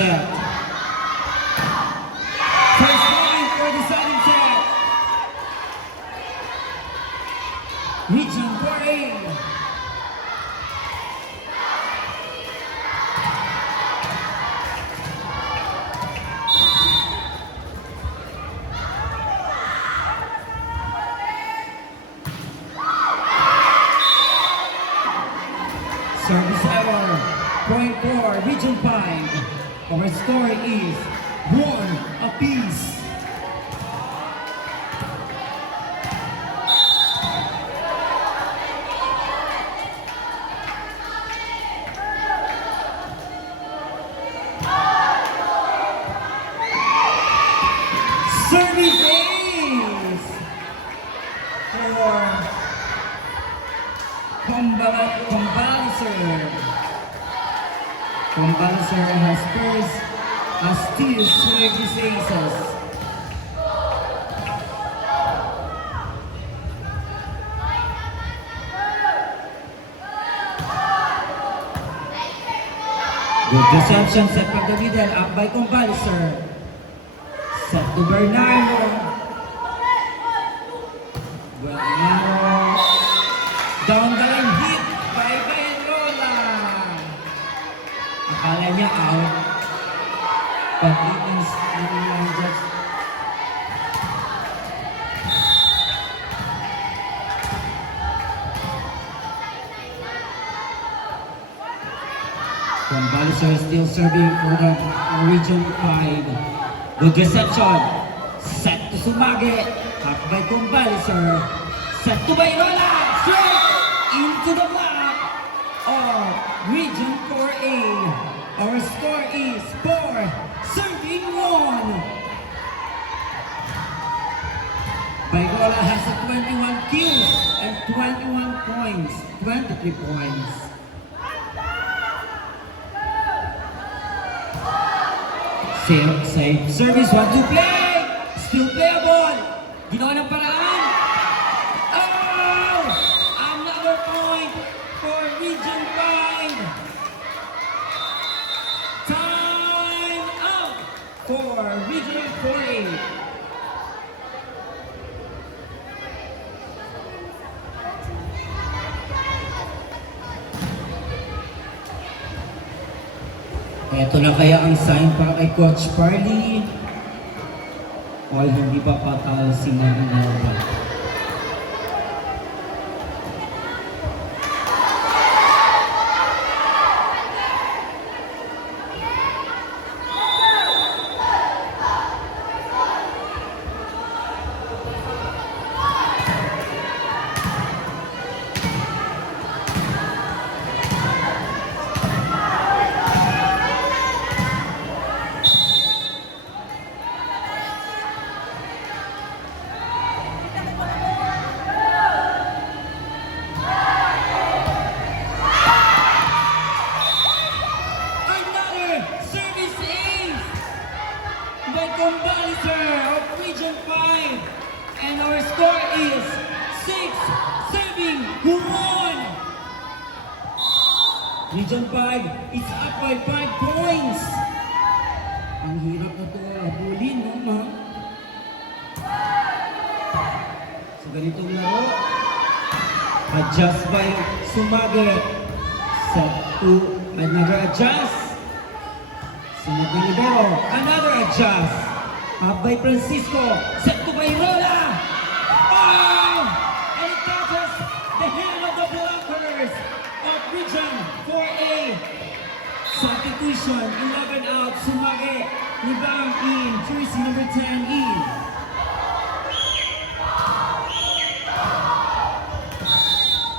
set. First point for the second set. Region 4A. Service error, point for Region 5. Our score is 1 apiece. Service ace for Combalancer. Combalancer has first steal service aces. Good reception, set from the middle, up by Combalancer. Set to Bernardo. Bernardo. Down the line hit by Bayrola. Akala niya out. But it is just Combalancer still serving for the Region 5. Good reception. Set to Sumage. Cut by Combalancer. Set to Bayrola. Straight into the block of Region 4A. Our score is 4, serving 1. Bayrola has 21 kills and 21 points, 23 points. Save service, 1-2 play! Still playable! Ginawa ng paraan! Oh! Another point for Region 5! Time out for Region 4A! Ito na kaya ang sign para kay Coach Parley o hindi pa patalo si Marinalda. Combalancer of Region 5, and our score is 6, serving 1. Region 5 is up by 5 points. Ang hirap na ito habulin, no, ma? So ganitong laro, adjust by Sumage, set to another adjust. Sunod na libero, another adjust. Up by Francisco, set to Bayrola. Oh! And it touches the hand of the blockers of Region 4A. Substitution, 11 out, Sumage, rebound in, jersey number 10 in.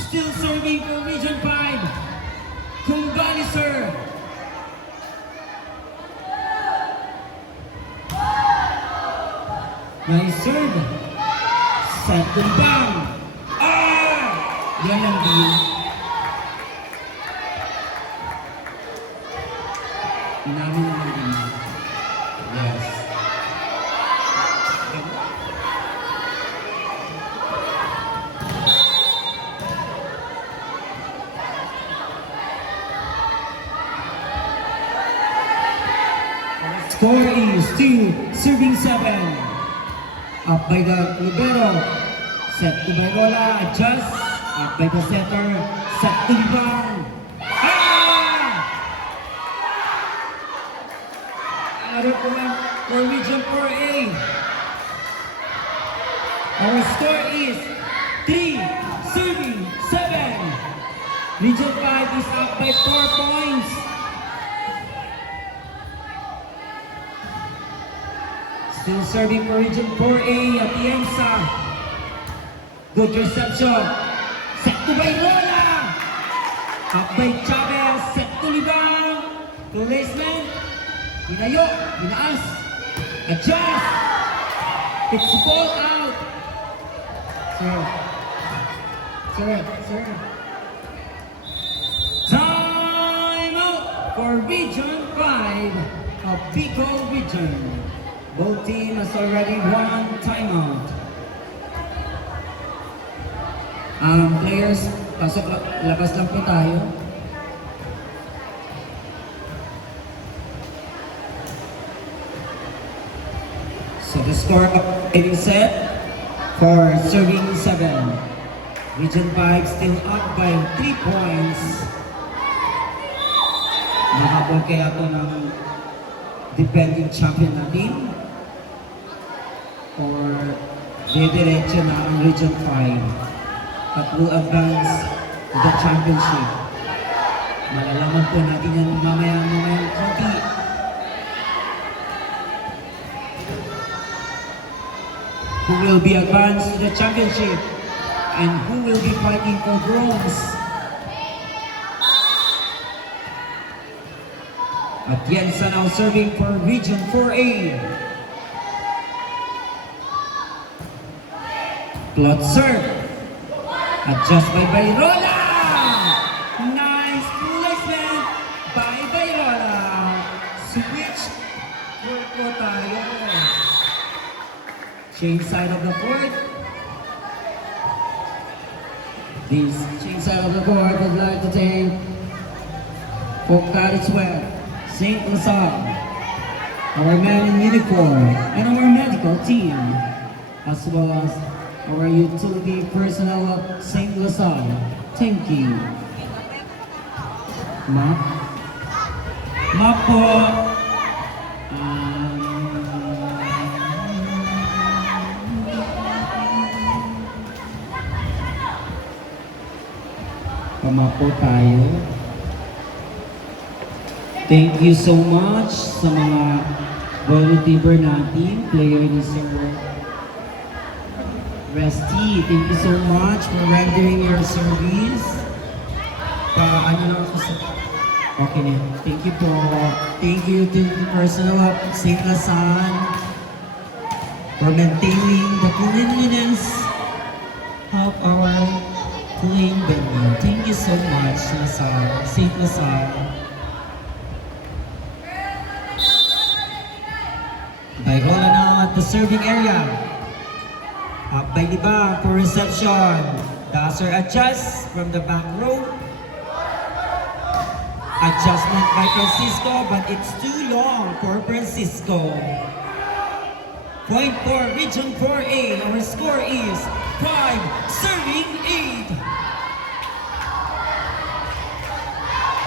Still serving for Region 5, Combalancer. Nice serve. Set to bang. Ah! Yan ang deal. Inamin naman din. Yes. Score is 2, serving 7. Up by the libero. Set to Bayrola. Adjust. Up by the setter. Set to Libang. Another point for Region 4A. Our score is 3, serving 7. Region 5 is up by 4 points. Still serving for Region 4A, Atienza. Good reception. Set to Bayrola. Up by Chavez. Set to Libang. Placement. Hinayo. Hinaas. Adjust. It's ball out. Sir. Time out for Region 5 of Bicol Region. Both team has already won timeout. Players, pasok labas lang po tayo. So the score being set for serving 7. Region 5 still up by 3 points. Nakabol kaya ito ng defending champion natin. Or diretso na ang Region 5 at will advance to the championship. Malalaman po natin yan mamaya konti. Who will be advanced to the championship and who will be fighting for bronze. Atienza now serving for Region 4A. Cloth serve. Adjust by Bayrola. Nice placement by Bayrola. Switch. Po tayo. Change side of the court. This change side of the court would like to take Folk Cottage Web, St. Lazar, our man in uniform, and our medical team, as well as our utility personnel of St. Lazar. Thank you. Map po. Pamapo tayo. Thank you so much sa mga volunteer natin, player ni Sir Resty. Thank you so much for rendering your service. Okay na. Thank you po. Thank you to the personnel of St. Lazar for maintaining the cleanliness of our playing venue. Thank you so much, Lazar, St. Lazar. Bayrola now at the serving area. Up by Libang for reception. Dasser adjusts from the back row. Adjustment by Francisco, but it's too long for Francisco. Point for Region 4A. Our score is 5, serving 8.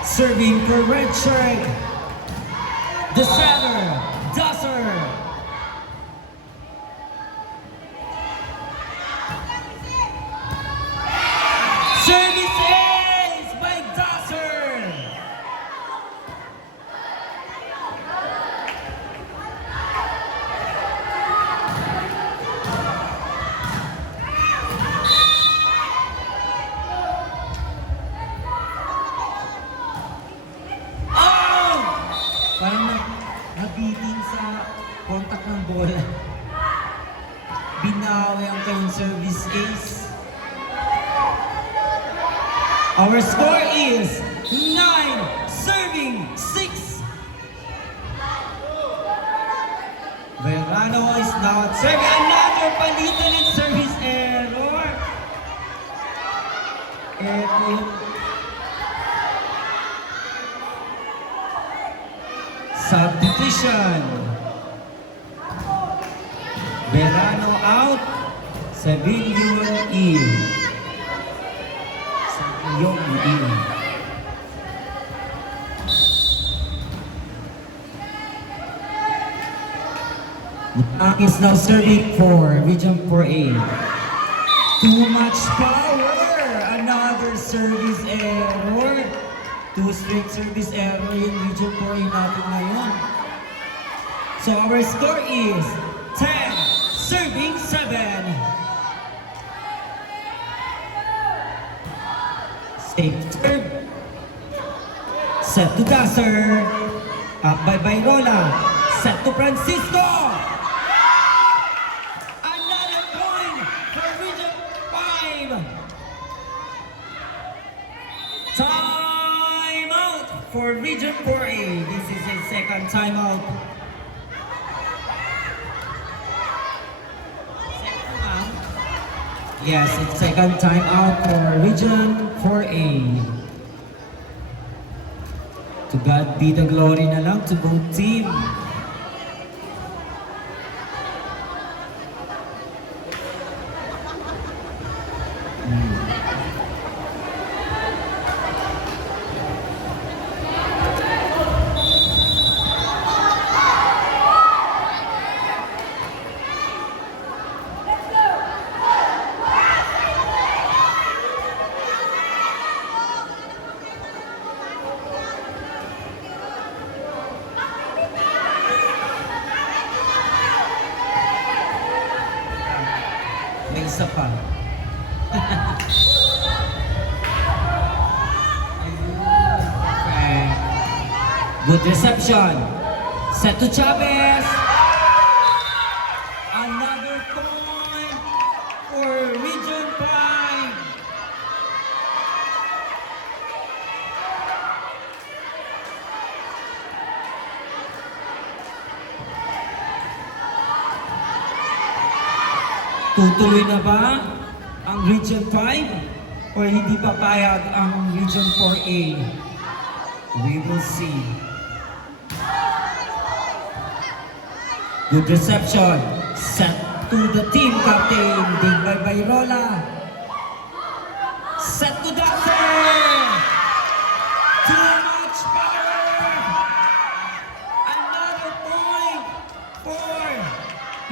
Serving for red shirt. The center, Dasser. Service ace by Dasser. Parang nabitin sa kontak ng bola. Binawi ang kanyang service ace. Our score is 9, serving 6. Verano is now serving another palitan and service error. Ito yung substitution. position. Verano out. Sevillon in. Sevillon in. Ang is now serving for Region 4A. Too much power! Another service error. 2 straight service error in Region 4A natin ngayon. So our score is 10, serving 7. Safe serve. Set to Dasser. Up by Bayrola. Set to Francisco. Another point for Region 5. Timeout for Region 4A. This is a second timeout. Yes, it's second timeout for Region 4A. To God be the glory na lang to both team. May isa pa. Okay. Good reception. Set to Chavez. Another point for Region 5. Tutuloy na ba ang Region 5 or hindi papayag ang Region 4A? We will see. Good reception. Set to the team captain, Big by Bayrola. Set to Dasser. Too much power. Another point for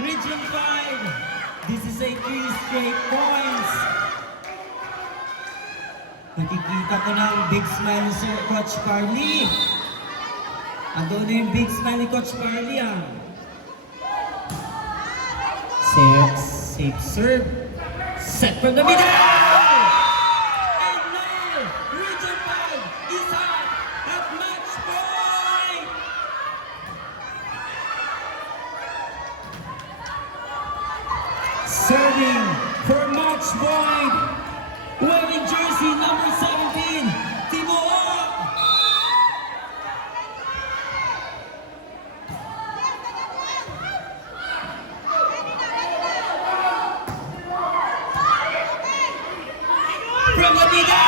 Region 5. This is a 3 straight points. Nakikita ko na ang big smile ni Sir Coach Carly. Ando na yung big smile ni Coach Carly ah. Safe serve. Set from the middle! And now, Region 5 is at match point! Serving for match point, wearing jersey number 17, Timo. From the middle,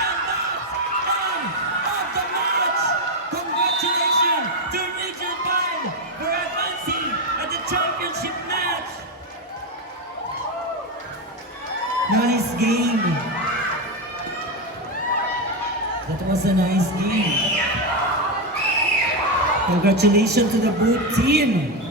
and that's end of the match. Congratulations to Region 5 for advancing at the championship match. Nice game. That was a nice game. Congratulations to the both team.